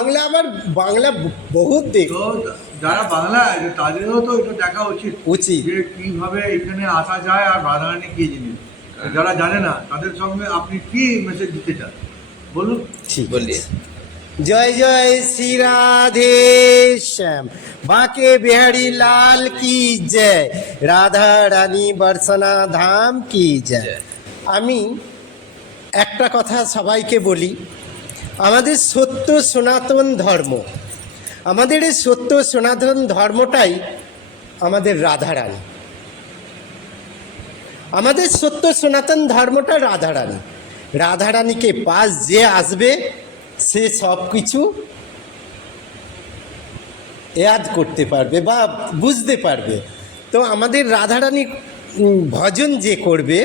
বাংলা আবার বাংলা বহুত দেখ তো যারা বাংলা আছে তাদেরও তো এটা দেখা উচিত উচিত। যে কিভাবে এখানে আসা যায় আর রাধারানী কি জিনিস। যারা জানে না তাদের সঙ্গে আপনি কি মেসেজ দিতে চান বলুন। ঠিক বলি। আছে। জয় জয় শ্রী রাধে শ্যাম, বাঁকে বিহারি লাল কি জয়, রাধা রানী বর্ষনা ধাম কি জয়। আমি একটা কথা সবাইকে বলি, আমাদের সত্য সনাতন ধর্ম, আমাদের এই সত্য সনাতন ধর্মটাই আমাদের রাধারানী। আমাদের সত্য সনাতন ধর্মটা রাধারানী। রাধারানীকে পাশ যে আসবে সে সব কিছু ইয়াদ করতে পারবে বা বুঝতে পারবে। তো আমাদের রাধারানী ভজন যে করবে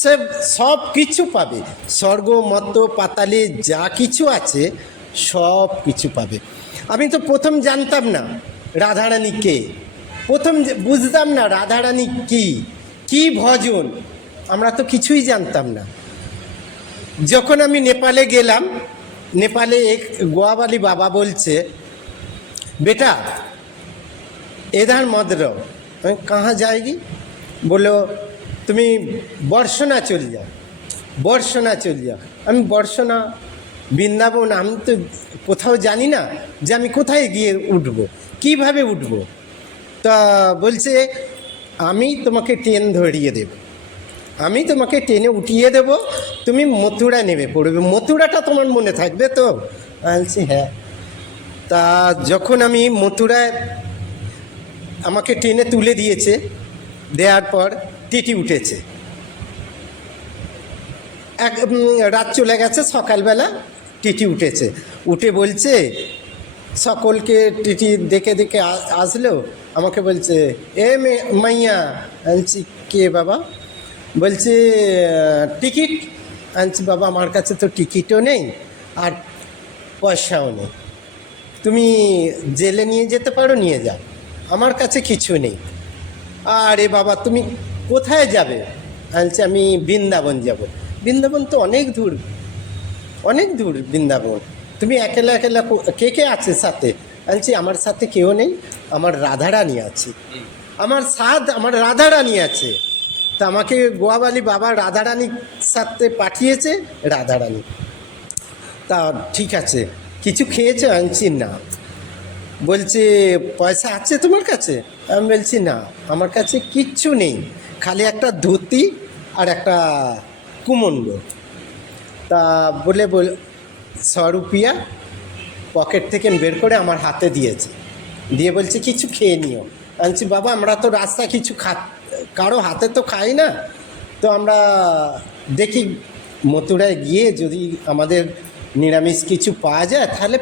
সে সব কিছু পাবে, স্বর্গ মর্ত্য পাতালে যা কিছু আছে সব কিছু পাবে। আমি তো প্রথম জানতাম না রাধারানী কে, প্রথম বুঝতাম না রাধারানী কি ভজন, আমরা তো কিছুই জানতাম না। যখন আমি নেপালে গেলাম, নেপালে এক গোয়াবালি বাবা বলছে, बेटा इधर मत रहो। मैं कहाँ जाएगी? बोलो তুমি বর্ষনা চলে যাও, বর্ষনা চলে যাও। আমি বর্ষনা বৃন্দাবন, আমি তো কোথাও জানি না যে আমি কোথায় গিয়ে উঠবো, কিভাবে উঠবো। তা বলছে আমি তোমাকে ট্রেন ধরিয়ে দেব, আমি তোমাকে ট্রেনে উঠিয়ে দেব, তুমি মথুরা নেমে পড়বে, মথুরাটা তোমার মনে থাকবে তো? বলছি হ্যাঁ। তা যখন আমি মথুরায়, আমাকে ট্রেনে তুলে দিয়েছে, দেওয়ার পর টিটি উঠেছে, রাত চলে গেছে, সকালবেলা টিটি উঠেছে, উঠে বলছে সকলকে, টিটি দেখে দেখে আসলো, আমাকে বলছে এ মাইয়া। আনছি কে বাবা? বলছে টিকিট। আনছি বাবা আমার কাছে তো টিকিটও নেই আর পয়সাও নেই, তুমি জেলে নিয়ে যেতে পারো, নিয়ে যাও, আমার কাছে কিছু নেই। আরে বাবা তুমি কোথায় যাবে? বলছে আমি বৃন্দাবন যাব। বৃন্দাবন তো অনেক দূর, অনেক দূর বৃন্দাবন, তুমি একেলা একেলা, কে কে আছে সাথে? বলছি আমার সাথে কেউ নেই, আমার রাধারানী আছে, আমার রাধারানী আছে। তা আমাকে গোয়াবালি বাবা রাধারানীর সাথে পাঠিয়েছে, রাধারানী। তা ঠিক আছে, কিছু খেয়েছো? আনছি না। বলছে পয়সা আছে তোমার কাছে? আমি বলছি না, আমার কাছে কিচ্ছু নেই, খালি একটা ধুতি আর একটা কুমন্ড। তা বলে 100 রুপিয়া পকেট থেকে বের করে আমার হাতে দিয়েছে, দিয়ে বলছে কিছু খেয়ে নিও। আনছি বাবা আমরা তো রাস্তা কিছু কারো হাতে তো খাই না, তো আমরা দেখি মথুরায় গিয়ে যদি আমাদের নিরামিষ কিছু পাওয়া যায় তাহলে।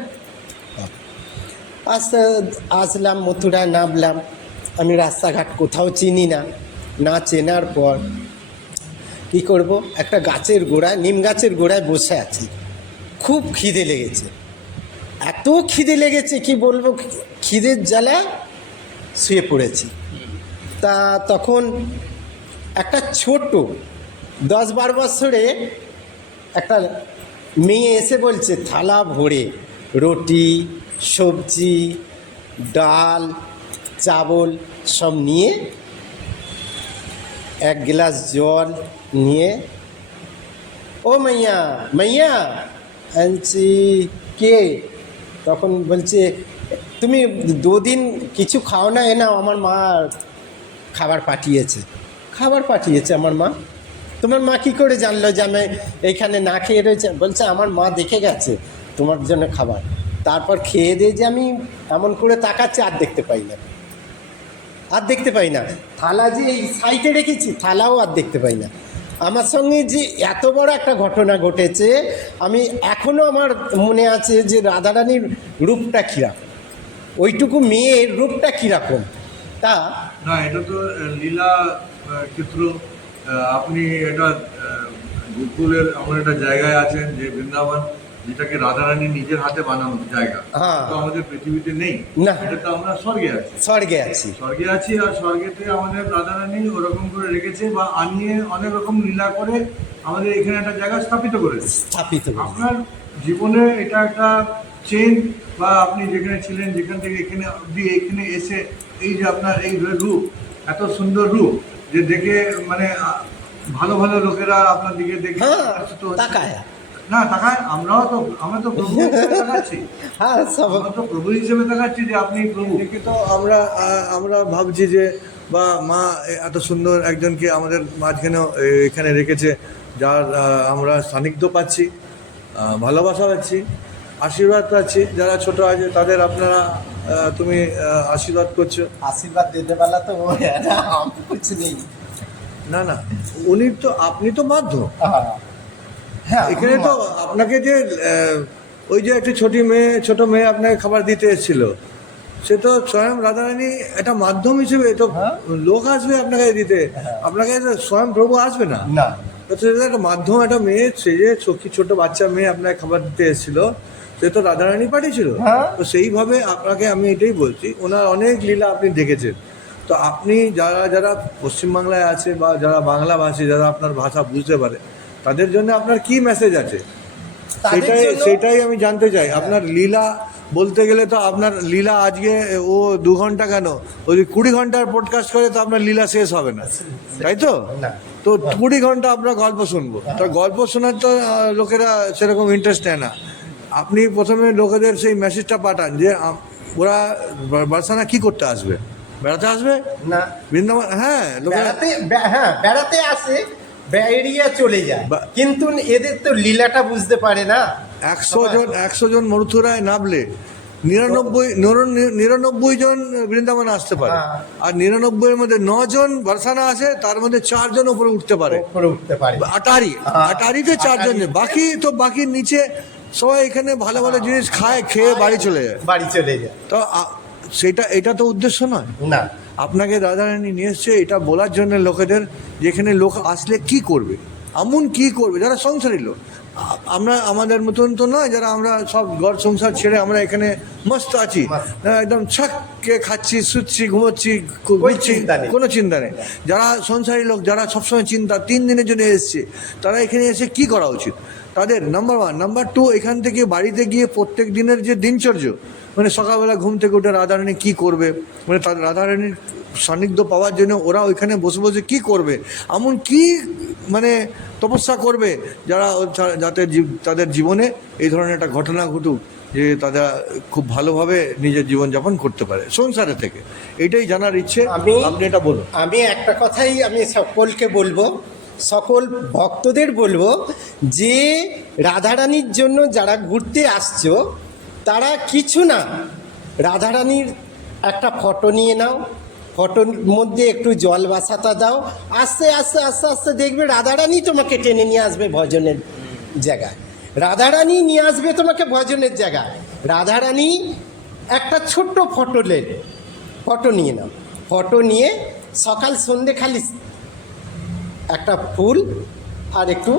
আসলাম মথুরায়, নামলাম, আমি রাস্তাঘাট কোথাও চিনি না, না চেনার পর কী করব, একটা গাছের গোড়ায়, নিম গাছের গোড়ায় বসে আছি, খুব খিদে লেগেছে, এত খিদে লেগেছে কি বলবো, খিদের জ্বালা শুয়ে পড়েছি। তা তখন একটা ছোট 10-12 বছরে একটা মেয়ে এসে বলছে থালা ভরে রুটি, সবজি, ডাল, চাবল সব নিয়ে, এক গ্লাস জল নিয়ে, ও মাইয়া মাইয়া। আনছি কে? তখন বলছে তুমি 2 দিন কিছু খাও না, এ নাও আমার মা খাবার পাঠিয়েছে, খাবার পাঠিয়েছে আমার মা। তোমার মা কী করে জানলো যে আমি এইখানে না খেয়ে রয়েছে? বলছে আমার মা দেখে গেছে তোমার জন্য খাবার। তারপর খেয়ে দিয়ে যে আমি এমন করে তাকাচ্ছি, আর দেখতে পাই না, আর দেখতে পাই না, থালা যে এই সাইডে রেখেছি থালাও আর দেখতে পাই না। আমার সঙ্গে যে এত বড় একটা ঘটনা ঘটেছে, আমি এখনও আমার মনে আছে যে রাধারানীর রূপটা কীরকম, ওইটুকু মেয়ের রূপটা কীরকম। তা না এটা তো লীলা চিত্র। আপনি এটা গোকুলের এমন একটা জায়গায় আছেন যে বৃন্দাবন, যেটাকে রাধারানী নিজের হাতে বানানো জায়গা, হ্যাঁ, তো আমাদের পৃথিবীতে নেই না, এটা তো আমরা স্বর্গে আছি, স্বর্গে আছি, স্বর্গে আছি। আর স্বর্গেতে আমাদের রাধারানী ওরকম করে রেখেছে বা আনিয়ে অনেক রকম লীলা করে আমাদের এখানে একটা জায়গা স্থাপিত করেছে। স্থাপিত। আপনার জীবনে এটা একটা চেন বা আপনি যেখানে ছিলেন যেখান থেকে এখানে অবধি এখানে এসে এই যে আপনার এই রূপ, এত সুন্দর রূপ যে দেখে মানে ভালো ভালো লোকেরা আপনার দিকে দেখে হ্যাঁ, আকর্ষিত হচ্ছে। তাকায়। না তাকায়, আমরা তো প্রভু হিসেবে তাকাচ্ছি, হ্যাঁ, সব আমরা তো প্রভু হিসেবে দেখাচ্ছি যে আপনি প্রভু। দেখে তো আমরা ভাবছি যে বা মা এত সুন্দর একজনকে আমাদের মাঝখানেও এখানে রেখেছে, যার আমরা সান্নিধ্য পাচ্ছি, ভালোবাসা পাচ্ছি, আশীর্বাদ পাচ্ছি। যারা ছোট আছে তাদের আপনারা তুমি আশীর্বাদ করছো। आशीर्वाद देने वाला तो वो है ना, हम कुछ नहीं। না না, উনি তো, আপনি তো মাধ্যম। हाँ, হ্যাঁ, এখানে তো আপনাকে যে ওই যে একটা ছোট মেয়ে আপনাকে খাবার দিতে এসেছিল, সে তো স্বয়ং রাধারানী একটা মাধ্যম হিসেবে তো হ্যাঁ। লোক আসবে আপনাকে দিতে, হ্যাঁ। আপনাকে তো স্বয়ং প্রভু আসবে না। না, তো সেটা একটা মাধ্যম, একটা মেয়ে, সে যে ছোট বাচ্চা মেয়ে আপনাকে খাবার দিতে এসেছিল, সে তো রাধারানী পাঠিয়েছিল। হ্যাঁ। তো সেইভাবে আপনাকে আমি এটাই বলছি, ওনার অনেক লীলা আপনি দেখেছেন। তো আপনি যারা পশ্চিমবাংলায় আছে বা যারা বাংলাভাষী, যারা আপনার ভাষা বুঝতে পারে, তাদের জন্য আপনার কি মেসেজ আছে তাদের জন্য- সেটাই আমি জানতে চাই। আপনার লীলা বলতে গেলে তো আপনার লীলা আজকে ও 2 ঘন্টা কেন, ওই 20 ঘন্টার পডকাস্ট করে তো আপনার লীলা শেষ হবে না, তাই তো? না। তো 20 ঘন্টা আমরা গল্প শুনবো, তো গল্প শোনার তো লোকেরা সেরকম ইন্টারেস্ট নেয় না। আপনি প্রথমে লোকেদের সেই মেসেজটা পাঠান যে ওরা বার্সানা কি করতে আসবে, বেড়াতে আসবে না, বৃন্দাবন। হ্যাঁ, লোকেরা হ্যাঁ বেড়াতে আসে, বেরিয়ে চলে যায়, কিন্তু এদের তো লীলাটা বুঝতে পারে না। 100 জন মরুথুরায় নামলে 99 জন বৃন্দাবন আসতে পারে, হ্যাঁ। আর 99 এর মধ্যে 9 জন বার্সানা আসে, তার মধ্যে 4 জন উপরে উঠতে পারে। উপরে উঠতে পারে। আটারিতে 4 জন, বাকির নিচে সবাই এখানে ভালো ভালো জিনিস খেয়ে বাড়ি চলে যায়। বাড়ি চলে যায়। তো এটা তো উদ্দেশ্য নয়। না, আপনাকে রাধারানী নিয়ে এসছে এটা বলার জন্য লোকেদের, যেখানে লোক আসলে কি করবে, এমন কি করবে, যারা সংসারী লোক। আমরা আমাদের মতন তো নয়, যারা আমরা সব ঘর সংসার ছেড়ে আমরা এখানে মস্ত আছি, একদম ছাককে খাচ্ছি, শুচ্ছি, ঘুমোচ্ছি, ঘুরছি, চিন্তা নেই। কোনো চিন্তা নেই। যারা সংসারী লোক, যারা সবসময় চিন্তা, 3 দিনের জন্য এসছে, তারা এখানে এসে কি করা উচিত তাদের? নাম্বার 1, নাম্বার 2, এখান থেকে বাড়িতে গিয়ে প্রত্যেক দিনের যে দিনচর্য, মানে সকালবেলা ঘুম থেকে উঠে রাধারানী কি করবে, মানে তাদের রাধারানীর সান্নিধ্য পাওয়ার জন্য ওরা ওইখানে বসে বসে কি করবে, এমন কি মানে তপস্যা করবে, যাতে তাদের জীবনে এই ধরনের একটা ঘটনা ঘটুক, যে তারা খুব ভালোভাবে নিজের জীবনযাপন করতে পারে সংসারে থেকে। এটাই জানার ইচ্ছে। আপনি এটা বলুন। আমি একটা কথাই আমি সকলকে বলবো, সকল ভক্তদের বলবো যে রাধারানীর জন্য যারা ঘুরতে আসছো, তারা কিছু না, রাধারানীর একটা ফটো নিয়ে নাও, ফটোর মধ্যে একটু জল বাসাতা দাও, আস্তে আস্তে আস্তে আস্তে দেখবে রাধারানী তোমাকে টেনে নিয়ে আসবে ভজনের জায়গায়, রাধারানী নিয়ে আসবে তোমাকে ভজনের জায়গায়। রাধারানী একটা ছোট্ট ফটো নিয়ে নাও, ফটো নিয়ে সকাল সন্ধে খালি একটা ফুল আর একটু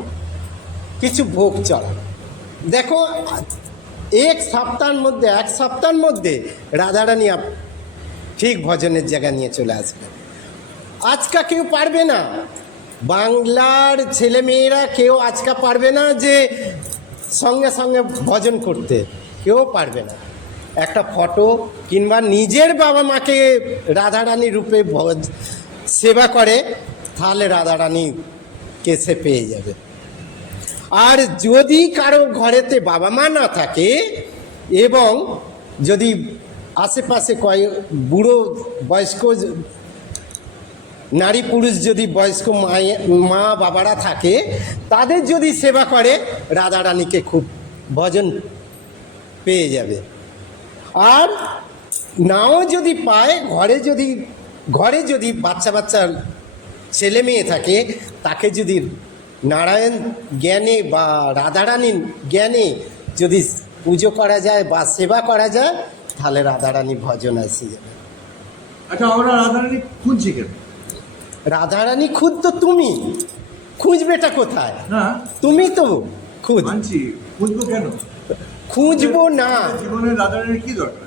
কিছু ভোগ চড়ানো, দেখো এক সপ্তাহের মধ্যে রাধারানী ঠিক ভজনের জায়গা নিয়ে চলে আসবে। আজকা কেউ পারবে না, বাংলার ছেলেমেয়েরা কেউ আজকা পারবে না যে সঙ্গে সঙ্গে ভজন করতে, কেউ পারবে না। একটা ফটো কিংবা নিজের বাবা মাকে রাধারানী রূপে সেবা করে, তাহলে রাধারানীকে সে পেয়ে যাবে। আর যদি কারো ঘরেতে বাবা মা না থাকে এবং যদি আশেপাশে বুড়ো বয়স্ক নারী পুরুষ যদি বয়স্ক মা বাবারা থাকে, তাদের যদি সেবা করে, রাধারানীকে খুব ভজন পেয়ে যাবে। আর নাও যদি পায়, ঘরে যদি বাচ্চা ছেলে মেয়ে থাকে, তাকে যদি নারায়ণ জ্ঞানে বা রাধারানীর জ্ঞানে যদি পুজো করা যায় বা সেবা করা যায়, তাহলে রাধারানী ভজন আসে যাবে। আচ্ছা, আমরা রাধারানী খুঁজছি কেন? রাধারানী খুঁজ তো তুমি, খুঁজবেটা কোথায়? না, তুমি তো খুঁজ। মানছি, খুঁজবো কেন? খুঁজবো না, জীবনে রাধারানীর কি দরকার?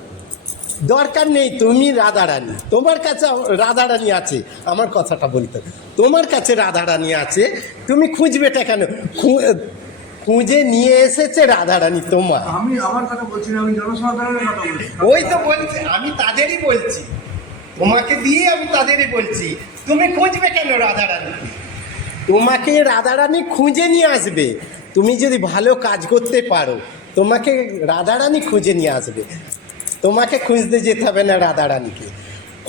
দরকার নেই। তুমি রাধারানী, তোমার কাছে রাধারানী আছে। আমার কথাটা বলতে, তোমার কাছে রাধারানী আছে, তুমি খুঁজবেটা কেন? খুঁজে নিয়ে এসেছে রাধারানী তোমার। আমি আমার কথা বলছি না, আমি জনসাধারণের কথা বলছি। ওই তো বলছি, আমি তাদেরই বলছি, তোমাকে দিয়ে আমি তাদেরই বলছি। তুমি খুঁজবে কেন রাধারানীকে? তোমাকে রাধারানী খুঁজে নিয়ে আসবে। তুমি যদি ভালো কাজ করতে পারো, তোমাকে রাধারানী খুঁজে নিয়ে আসবে। তোমাকে খুঁজতে যেতে হবে না রাধারানীকে।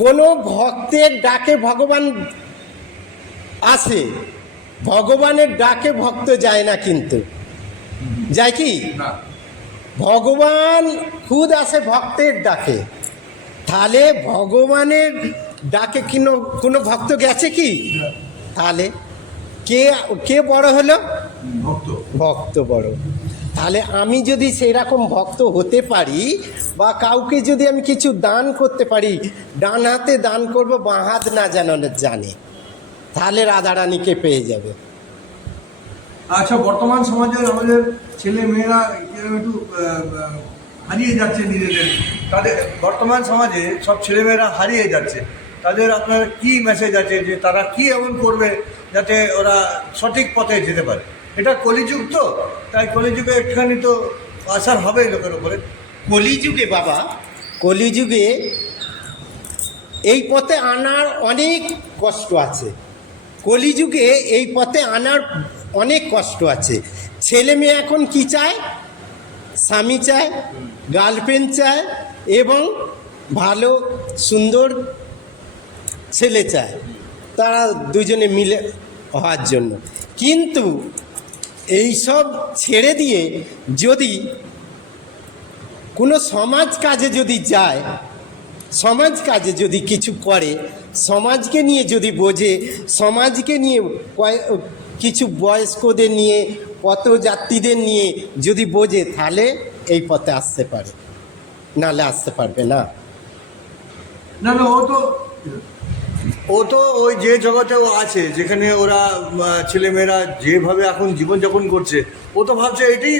কোনো ভক্তের ডাকে ভগবান আসে, ভগবানের ডাকে ভক্ত যায় না, কিন্তু যায় কি? না, ভগবান খুদ আসে ভক্তের ডাকে। তাহলে ভগবানের ডাকে কোনো ভক্ত গেছে কি? তাহলে কে কে বড় হলো? ভক্ত। ভক্ত বড়। তাহলে আমি যদি সেই রকম ভক্ত হতে পারি, বা কাউকে যদি আমি কিছু দান করতে পারি, ডান হাতে দান করব, বাঁ হাত না জানে, তাহলে রাধারানীকে পেয়ে যাবে। আচ্ছা, বর্তমান সমাজে আমাদের ছেলে মেয়েরা কিরকম একটু হারিয়ে যাচ্ছে নিজেদের, তাদের বর্তমান সমাজে সব ছেলেমেয়েরা হারিয়ে যাচ্ছে, তাদের আপনার কি মেসেজ আছে যে তারা কি এমন করবে যাতে ওরা সঠিক পথে যেতে পারে? এটা কলিযুগ তো, তাই কলিযুগে একটুখানি তো আসার হবে লোকের উপরে। কলিযুগে বাবা, কলিযুগে এই পথে আনার অনেক কষ্ট আছে। কলিযুগে এই পথে আনার অনেক কষ্ট আছে। ছেলে মেয়ে এখন কি চায়? স্বামী চায়, গার্লফ্রেন্ড চায়, এবং ভালো সুন্দর ছেলে চায়, তারা দুজনে মিলে হওয়ার জন্য। কিন্তু এইসব ছেড়ে দিয়ে যদি কোনো সমাজ কাজে যদি যায়, সমাজ কাজে যদি কিছু করে, সমাজকে নিয়ে যদি বোঝে, সমাজকে নিয়ে কিছু বয়স্কদের নিয়ে, পথযাত্রীদের নিয়ে যদি বোঝে, তাহলে এই পথে আসতে পারে, নাহলে আসতে পারবে না। না না, ও তো ওই যে জগতে ও আছে, যেখানে ওরা ছেলেমেয়েরা যেভাবে এখন জীবনযাপন করছে, ও তো ভাবছে এটাই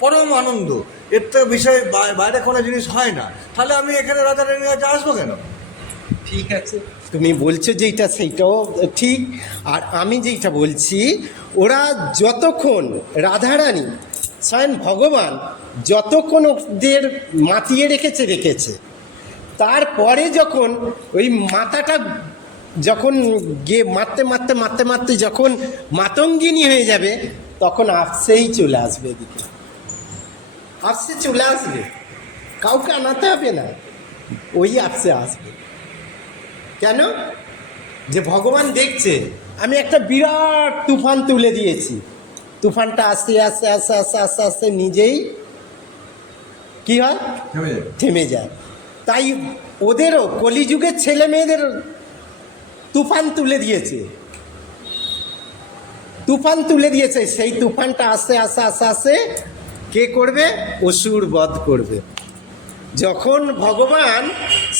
পরম আনন্দ, এর তো বিষয় বাইরে কোনো জিনিস হয় না। তাহলে আমি এখানে রাধারানীর কাছে আসবো কেন? ঠিক আছে, তুমি বলছো যেটা সেইটাও ঠিক। আর আমি যেটা বলছি, ওরা যতক্ষণ রাধারানী স্বয়ং ভগবান যতক্ষণ ওদের মাতিয়ে রেখেছে, তারপরে যখন ওই মাথাটা যখন গিয়ে মারতে যখন মাতঙ্গিনী হয়ে যাবে, তখন আপসেই চলে আসবে, এদিকে আপসে চলে আসবে, কাউকে আনাতে হবে না, ওই আপসে আসবে। কেন? যে ভগবান দেখছে আমি একটা বিরাট তুফান তুলে দিয়েছি, তুফানটা আস্তে আস্তে আস্তে আস্তে আস্তে আস্তে নিজেই কি হয়? থেমে যায়। তাই ওদেরও কলিযুগের ছেলে মেয়েদের তুফান তুলে দিয়েছে, তুফান তুলে দিয়েছে। সেই তুফানটা আস্তে আস্তে আস্তে আস্তে কে করবে? অসুর বধ করবে। যখন ভগবান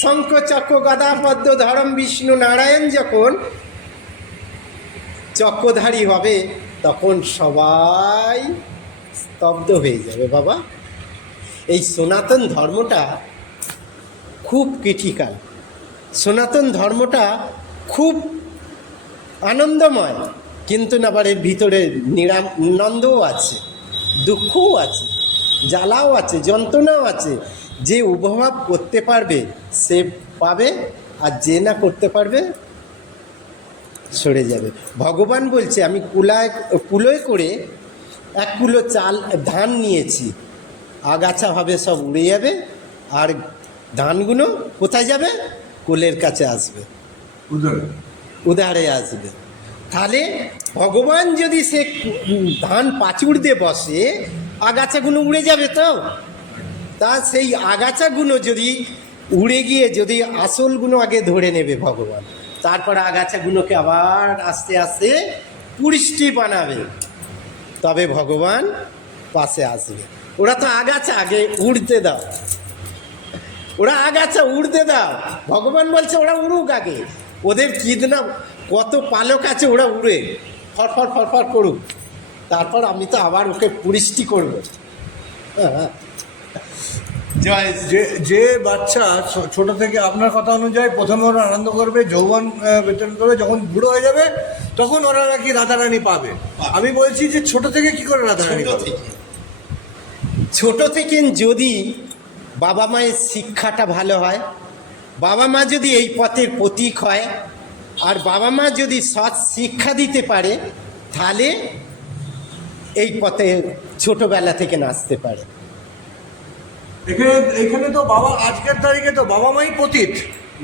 শঙ্খ চক্র গদা পদ্ম ধরম বিষ্ণু নারায়ণ যখন চক্রধারী হবে, তখন সবাই স্তব্ধ হয়ে যাবে। বাবা, এই সনাতন ধর্মটা খুব ক্রিটিক্যাল, সনাতন ধর্মটা খুব আনন্দময়, কিন্তু আবার এর ভিতরে নিরানন্দও আছে, দুঃখও আছে, জ্বালাও আছে, যন্ত্রণাও আছে। যে উপভোগ করতে পারবে সে পাবে, আর যে না করতে পারবে সরে যাবে। ভগবান বলছে আমি কুলোয় করে 1 কিলো চাল ধান নিয়েছি, আগাছা হবে সব উড়ে যাবে, আর ধানগুলো কোথায় যাবে? কুলের কাছে আসবে, উদারে আসবে। তাহলে ভগবান যদি সে ধান পাচুড় দিয়ে বসে, আগাছাগুলো উড়ে যাবে তো। তা সেই আগাছাগুলো যদি উড়ে গিয়ে যদি আসলগুলো আগে ধরে নেবে ভগবান, তারপর আগাছাগুলোকে আবার আস্তে আস্তে পুষ্টি বানাবে, তবে ভগবান পাশে আসবে। ওরা তো আগাছা আগে উড়তে দাও, ওরা আগাছা উড়তে দাও। ভগবান বলছে ওরা উড়ুক আগে, ওদের কি না কত পালক আছে, ওরা উড়ে ফরফর ফরফর করুক, তারপর আমি তো আবার ওকে পুষ্টি করবো। জয় যে যে বাচ্চা ছোট থেকে আপনার কথা অনুযায়ী প্রথমে ওরা আনন্দ করবে, যৌবন বিতরণ করবে, যখন বুড়ো হয়ে যাবে তখন ওরা নাকি রাধারানী পাবে। আমি বলছি যে ছোট থেকে কি করে রাধারানী পাবে? ছোট থেকে যদি বাবা মায়ের শিক্ষাটা ভালো হয়, বাবা মা যদি এই পথের প্রতীক হয়, আর বাবা মা যদি সৎ শিক্ষা দিতে পারে, তাহলে এই পথে ছোটবেলা থেকে নাচতে পারে। এখানে তো বাবা, আজকের তারিখে তো বাবা মাই পতিত।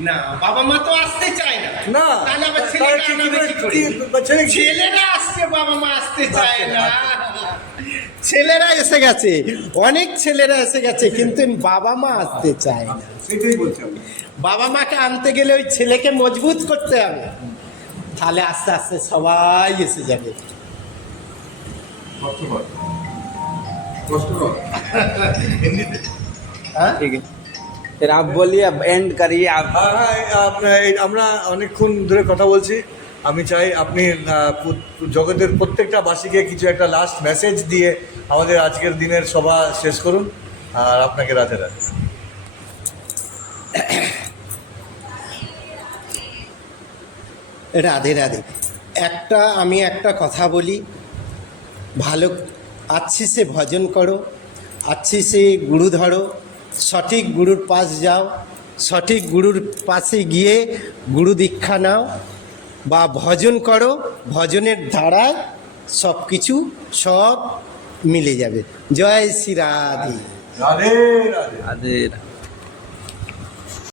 না, বাবা মা তো আসতে চায় না। না, তাহলে আবার তার ছেলেরা আনাবে কি করে? ছেলেরা আসছে, বাবা মা আসতে চায় না। ছেলেরা এসে গেছে, অনেক ছেলেরা এসে গেছে, কিন্তু বাবা মা আসতে চায় না। সেটাই বলছি আমি। বাবা মাকে আনতে গেলে ওই ছেলেকে মজবুত করতে হবে, তাহলে আস্তে আস্তে সবাই এসে যাবে। কষ্টকর, কষ্টকর। হ্যাঁ, ठीक है फिर आप बोलिए, अब एंड करिए आप। আমরা অনেকক্ষণ ধরে কথা বলছি। আমি চাই আপনি জগতের প্রত্যেকটা বাসীকে কিছু একটা লাস্ট মেসেজ দিয়ে আমাদের আজকের দিনের সভা শেষ করুন। আর আপনাকে রাধে রাধে। রাধে রাধে। আমি একটা কথা বলি, ভালো अच्छे से ভজন করো, अच्छे से গুরু ধরো, সঠিক গুরুর পাশ যাও, সঠিক গুরুর পাশে গিয়ে গুরু দীক্ষা নাও বা ভজন করো, ভজনের দ্বারায় সব কিছু সব মিলে যাবে। জয় শ্রী রাধে। রাধে রাধে। राधे।